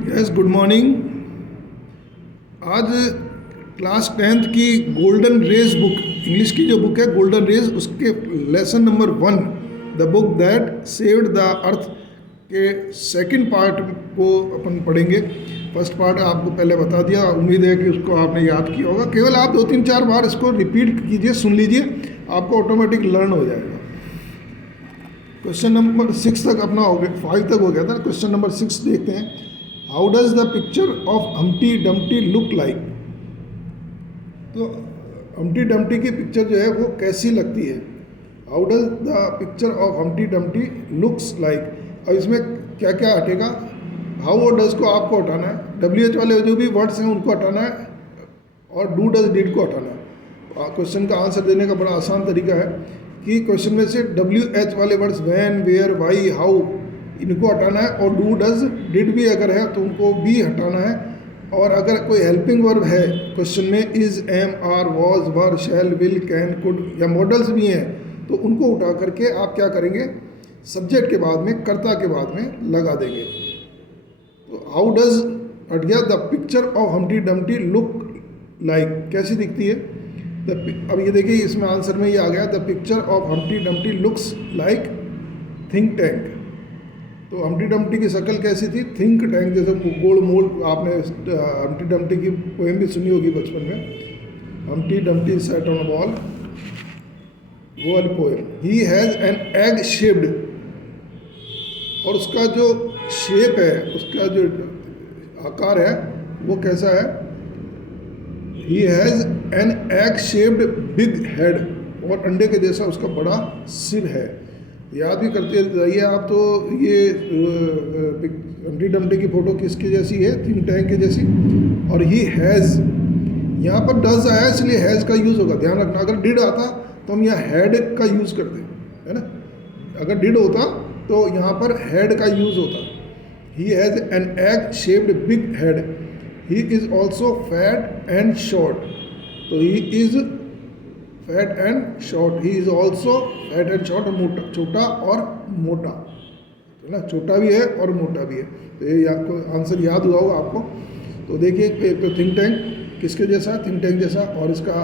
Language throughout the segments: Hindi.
Yes, good morning. आज क्लास 10th की गोल्डन रेज बुक, इंग्लिश की जो बुक है गोल्डन रेज, उसके lesson number 1, the book that saved the earth के सेकंड पार्ट को अपन पढ़ेंगे। फर्स्ट पार्ट आपको पहले बता दिया, उम्मीद है कि उसको आपने याद किया होगा। केवल आप 2-3-4 बार इसको रिपीट कीजिए, सुन लीजिए, आपको ऑटोमेटिक लर्न हो जाएगा। क्वेश्चन नंबर 6 तक अपना हो गया, 5 तक हो गया था। क्वेश्चन नंबर 6 देखते हैं। How does the picture of Humpty Dumpty look like? तो हम्टी डम्टी की पिक्चर जो है वो कैसी लगती है? How does the picture of Humpty Dumpty looks like. अब इसमें क्या क्या हटेगा? हाउ और डज को आपको हटाना है, WH वाले जो भी वर्ड्स हैं उनको हटाना है, और डू डज डिड को हटाना है। क्वेश्चन का आंसर देने का बड़ा आसान तरीका है कि क्वेश्चन में से WH वाले words when, where, why, how, इनको हटाना है, और डू डज डिड भी अगर है तो उनको भी हटाना है। और अगर कोई हेल्पिंग वर्ब है क्वेश्चन में, is, am, are, was, were, shall, will, can, could या मॉडल्स भी हैं, तो उनको उठा करके आप क्या करेंगे? सब्जेक्ट के बाद में, कर्ता के बाद में लगा देंगे। तो हाउ डज हट गया, the picture of Humpty Dumpty look like, कैसी दिखती है? अब ये देखिए, इसमें आंसर में ये आ गया, the picture of Humpty Dumpty looks like think tank. तो हम्टी डम्टी की शक्ल कैसी थी? थिंक टैंक जैसे गोल मोल। आपने हम्टी डम्टी की पोएम भी सुनी होगी बचपन में, Humpty Dumpty sat on a wall, वो वाली poem. He has an egg shaped, और उसका जो शेप है, उसका जो आकार है वो कैसा है? ही has an egg shaped big head, और अंडे के जैसा उसका बड़ा सिर है। याद भी करते रहिए आप। तो ये हम्टी डम्टी की फ़ोटो किसकी जैसी है? थिंक टैंक के जैसी। और ही हैज़, यहाँ पर डज आया इसलिए हैज़ का यूज़ होगा, ध्यान रखना। अगर डिड आता तो हम यहाँ हैड का यूज़ करते, है ना। अगर डिड होता तो यहाँ पर हैड का यूज़ होता। He has an egg shaped big head, he is also fat and short. तो he is fat and short, he is also fat and short, मोटा, छोटा और मोटा, है ना। छोटा भी है और मोटा भी है। तो ये आपको आंसर याद हुआ होगा आपको। तो देखिए, एक तो थिंक टैंक किसके जैसा? थिंक टैंक जैसा। और इसका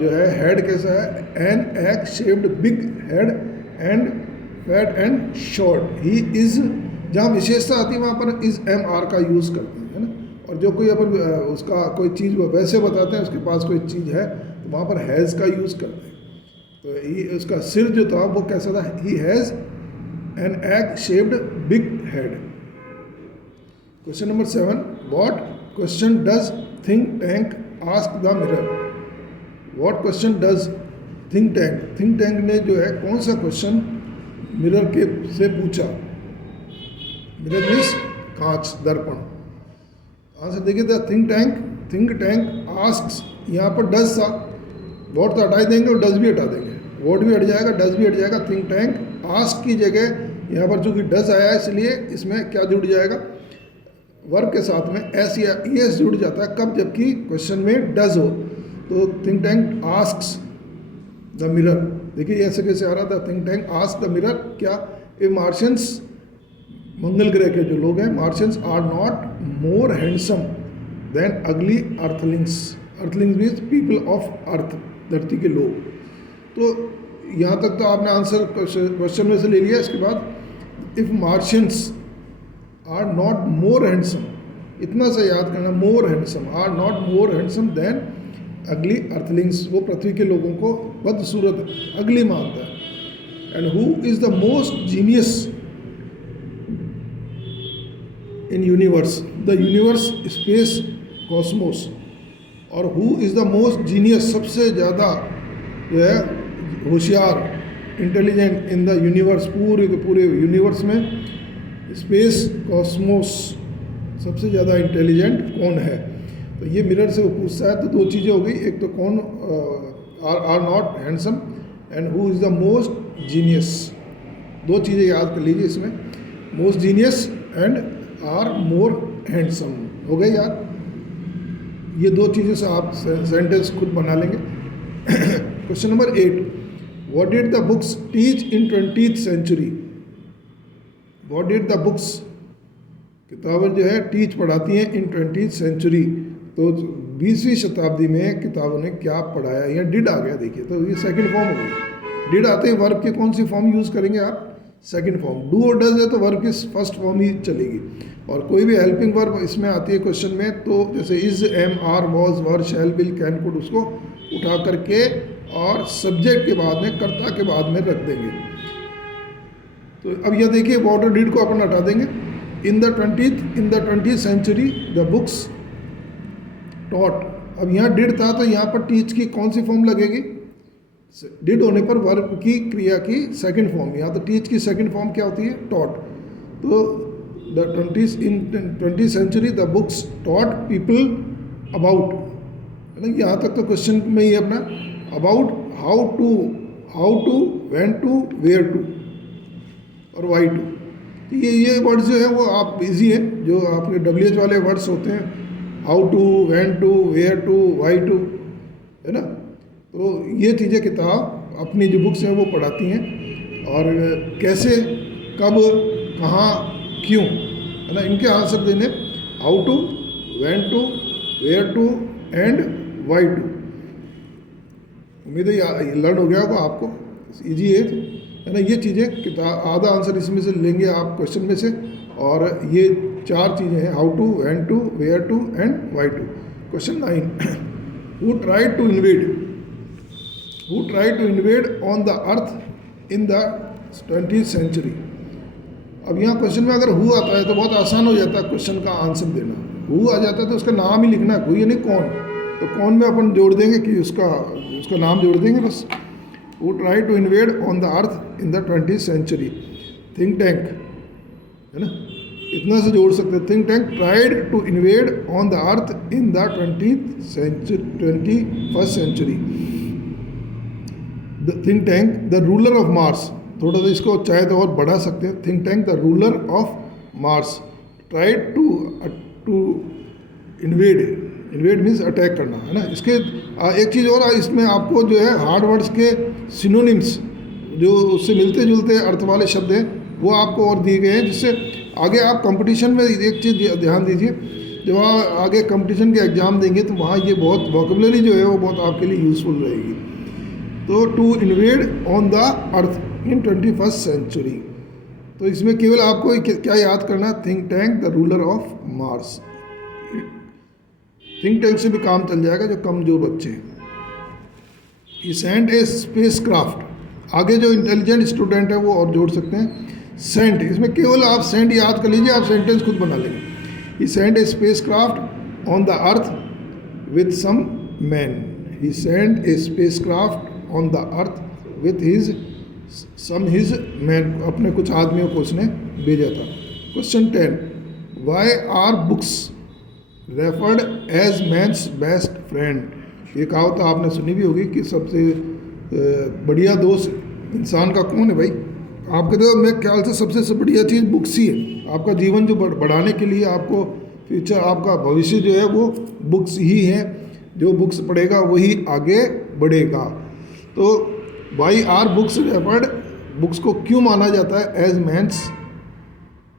जो है हेड कैसा है? N egg shaped big head and fat and short. He is, जहाँ विशेषता आती है वहाँ पर इज़, एम, आर का यूज़ करते हैं, है ना। और जो कोई अपन उसका कोई चीज़ वो वैसे बताते हैं, उसके पास कोई चीज़ है, तो वहाँ पर हैज़ का यूज़ करते हैं। तो ही, उसका सिर जो था वो कैसा था? ही has an egg shaped big head. Question number 7, what question does think tank ask the mirror? What question does think tank, think tank ने जो है कौन सा क्वेश्चन मिरर के से पूछा? मिरर मीन्स कांच, दर्पण। आंसर देखिए, द थिंक टैंक आस्क्स, यहाँ पर डज था, वॉट तो हटा देंगे और डज भी हटा देंगे, वॉट भी हट जाएगा, डज भी हट जाएगा। थिंक टैंक आस्क की जगह यहाँ पर चूंकि डज आया है, इसलिए इसमें क्या जुड़ जाएगा? वर्ब के साथ में एस या ईएस जुड़ जाता है, कब? जबकि क्वेश्चन में डज हो। तो think tank asks the mirror, देखिए ऐसे कैसे आ रहा था? Think tank ask the mirror, क्या? ए मार्शियंस, मंगल ग्रह के जो लोग हैं, Martians are not more handsome than ugly earthlings. Earthlings means people of earth, धरती के लोग। तो यहाँ तक तो आपने आंसर क्वेश्चन में से ले लिया। इसके बाद if Martians are not more handsome, इतना सा याद करना, more handsome, are not more handsome than ugly earthlings, वो पृथ्वी के लोगों को बदसूरत, अगली मानता है। And who is the most genius in universe? The universe, space, cosmos. और who is the most genius, सबसे ज़्यादा जो है होशियार, इंटेलिजेंट इन द यूनिवर्स, पूरे के पूरे यूनिवर्स में, स्पेस, कॉस्मोस, सबसे ज़्यादा इंटेलिजेंट कौन है? तो ये मिरर से वो पूछता है। तो दो चीज़ें हो गई, एक तो कौन are not handsome, and who is the most genius. दो चीज़ें याद कर लीजिए इसमें, most genius and are more handsome. हो गए यार? ये दो चीज़ों से आप सेंटेंस खुद बना लेंगे। Question number 8, what did the books teach in 20th century? What did the books किताबें जो है टीच पढ़ाती हैं इन 20th सेंचुरी। तो 20वीं शताब्दी में किताबों ने क्या पढ़ाया, या डिड आ गया देखिए, तो ये सेकंड फॉर्म हो गई। डिड आते ही वर्ब की कौन सी फॉर्म यूज़ करेंगे आप, सेकंड फॉर्म। डू और डज है तो वर्ब की फर्स्ट फॉर्म ही चलेगी। और कोई भी हेल्पिंग वर्ब इसमें आती है क्वेश्चन में, तो जैसे is, am, are, was, were, shall, will, can, could, उसको उठा करके और सब्जेक्ट के बाद में, कर्ता के बाद में रख देंगे। तो अब यह देखिए वॉट और डिड को अपन हटा देंगे। In the 20th century the books taught. अब यहाँ डिड था तो यहाँ पर टीच की कौन सी फॉर्म लगेगी, डिड होने पर वर्ब की क्रिया की सेकंड फॉर्म। यहाँ तो टीच की सेकंड फॉर्म क्या होती है, टॉट। तो the 20th century the books taught people about, है ना, यहाँ तक तो क्वेश्चन में ही अपना about, how to, when to, where to और वाई टू। तो ये वर्ड्स जो है वो आप इजी है, जो आपके WH वाले वर्ड्स होते हैं, how to, when to, where to, why to, है ना। तो ये चीज़ें किताब अपनी जो बुक्स हैं वो पढ़ाती हैं, और कैसे, कब, कहाँ, क्यों, है ना, इनके आंसर देने, how to, when to, where to and why to. उम्मीद है लर्न हो गया होगा आपको, इजी है ना। ये चीज़ें किताब, आधा आंसर इसमें से लेंगे आप क्वेश्चन में से, और ये 4 चीज़ें हैं, how to, when to, where to and why to. Question 9, who tried to invade on the earth in the 20th century. अब यहाँ क्वेश्चन में अगर हु आता है तो बहुत आसान हो जाता है क्वेश्चन का आंसर देना। हु आ जाता है तो उसका नाम ही लिखना है, हु यानी कौन, तो कौन में अपन जोड़ देंगे कि उसका नाम जोड़ देंगे बस। Who tried to invade on the earth in the 20th century, think tank, है ना, इतना से जोड़ सकते हैं। Think tank tried to invade on the earth in the 21st century. Think tank the ruler of Mars, थोड़ा सा इसको चाहे तो और बढ़ा सकते हैं। Think tank the ruler of Mars tried to invade means attack करना, है ना। इसके एक चीज़ और, इसमें आपको जो है हार्ड वर्ड्स के सिनोनिम्स जो उससे मिलते जुलते अर्थ वाले शब्द हैं वो आपको और दिए गए हैं, जिससे आगे आप कंपटीशन में एक चीज़ ध्यान दीजिए, जब आप आगे कंपटीशन के एग्ज़ाम देंगे तो वहाँ ये बहुत वोकेबलरी जो है वो बहुत आपके लिए यूज़फुल रहेगी। तो to invade on the earth in 21st century, तो इसमें केवल आपको क्या याद करना, think tank the ruler of Mars. Think tank से भी काम चल जाएगा जो कमजोर बच्चे हैं। He sent a spacecraft, आगे जो इंटेलिजेंट स्टूडेंट है वो और जोड़ सकते हैं। सेंट, इसमें केवल आप सेंट याद कर लीजिए, आप सेंटेंस खुद बना लेंगे। He sent a spacecraft on the earth with some man, he sent a spacecraft on the earth with his man, अपने कुछ आदमियों को उसने भेजा था। Question 10, why are books referred as man's best friend. ये कहावत आपने सुनी भी होगी कि सबसे बढ़िया दोस्त इंसान का कौन है भाई, आपके तो मेरे ख्याल से सबसे बढ़िया चीज़ बुक्स ही है। आपका जीवन जो बढ़ाने के लिए, आपको फ्यूचर, आपका भविष्य जो है वो बुक्स ही है। जो बुक्स पढ़ेगा वही आगे बढ़ेगा। तो why are books referred, books को क्यों माना जाता है एज मैन्स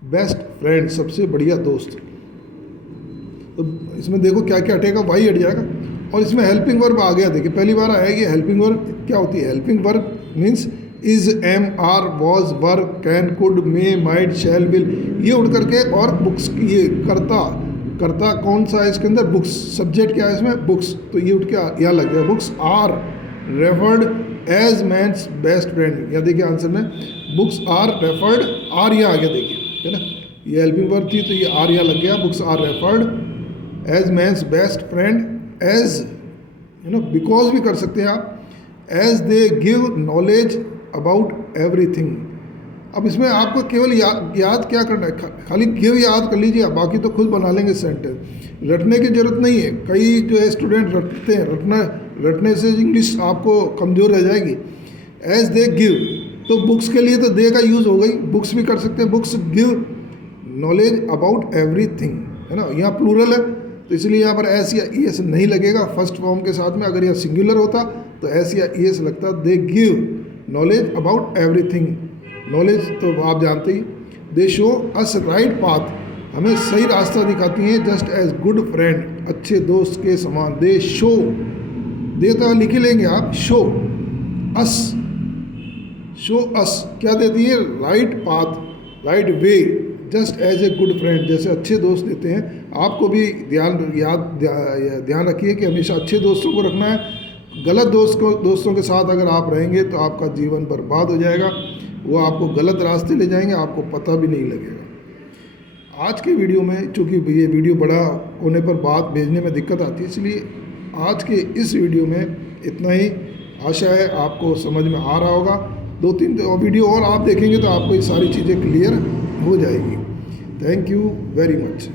बेस्ट फ्रेंड, सबसे बढ़िया दोस्त। तो इसमें देखो क्या क्या हटेगा, वाई हट जाएगा, और इसमें हेल्पिंग वर्ब आ गया। देखिए पहली बार आएगी हेल्पिंग वर्ब। क्या होती है helping verb, means is, am, are, was, were, can, could, may, might, shall, will, ये उड़ करके, और बुक्स, ये करता कौन सा है इसके अंदर, बुक्स। सब्जेक्ट क्या है इसमें, बुक्स, तो ये उठ के यहाँ लग गया। Books are referred as man's best friend, या देखिए आंसर में बुक्स आर रेफर्ड, आर यहाँ आ गया देखिए, है ना, ये हेल्पिंग वर्ब थी तो ये आर यहाँ लग गया। Books are referred as man's best friend, as, है ना, बिकॉज भी कर सकते हैं आप, as they give knowledge about everything. अब इसमें आपको केवल याद क्या करना है, खाली गिव याद कर लीजिए, बाकी तो खुद बना लेंगे सेंटेंस। रटने की जरूरत नहीं है, कई जो है स्टूडेंट रटते हैं, रटने से इंग्लिश आपको कमज़ोर रह जाएगी। एज दे गिव, तो बुक्स के लिए तो दे का यूज़ हो गई, बुक्स भी कर सकते हैं। Books give knowledge about everything, है ना, यहाँ प्लूरल है तो इसलिए यहाँ पर एस या ई एस नहीं लगेगा फर्स्ट फॉर्म के साथ में। अगर यह सिंगुलर होता तो एस या ई एस लगता। They give knowledge about everything, knowledge तो आप जानते ही। They show us right path, हमें सही रास्ता दिखाती हैं, जस्ट एज गुड फ्रेंड, अच्छे दोस्त के समान। दे शो, दे तो लिख ही लेंगे आप, शो अस, शो अस क्या देती है? Right path, right way, just as a good friend, जैसे अच्छे दोस्त देते हैं। आपको भी ध्यान रखिए कि हमेशा अच्छे दोस्तों को रखना है। गलत दोस्तों के साथ अगर आप रहेंगे तो आपका जीवन बर्बाद हो जाएगा, वो आपको गलत रास्ते ले जाएंगे, आपको पता भी नहीं लगेगा। आज के वीडियो में, चूँकि ये वीडियो बड़ा होने पर बात भेजने में दिक्कत आती है, इसलिए आज के इस वीडियो में इतना ही। आशा है आपको समझ में आ रहा होगा। 2-3 वीडियो और आप देखेंगे तो आपको ये सारी चीज़ें क्लियर हो जाएगी। Thank you very much.